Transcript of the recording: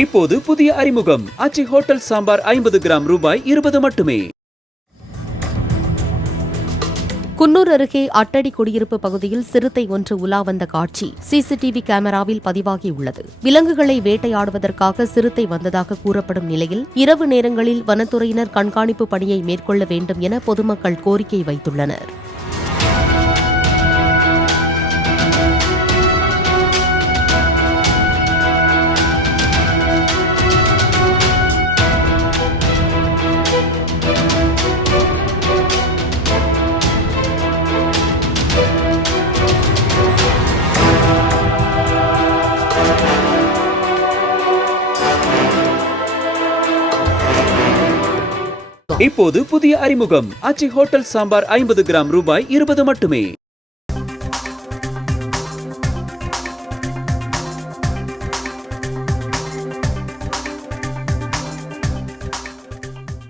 இப்போது புதிய அறிமுகம் ஆச்சி ஹோட்டல் சாம்பார் 50 கிராம் ரூபாய் 20 மட்டுமே. குன்னூர் அருகே அட்டடி குடியிருப்பு பகுதியில் சிறுத்தை ஒன்று உலா வந்த காட்சி சிசிடிவி கேமராவில் பதிவாகியுள்ளது. விலங்குகளை வேட்டையாடுவதற்காக சிறுத்தை வந்ததாக கூறப்படும் நிலையில் இரவு நேரங்களில் வனத்துறையினர் கண்காணிப்பு பணியை மேற்கொள்ள வேண்டும் என பொதுமக்கள் கோரிக்கை வைத்துள்ளனர். இப்போது புதிய அறிமுகம் ஆச்சி ஹோட்டல் சாம்பார் 50 கிராம் ரூபாய் 20 மட்டுமே.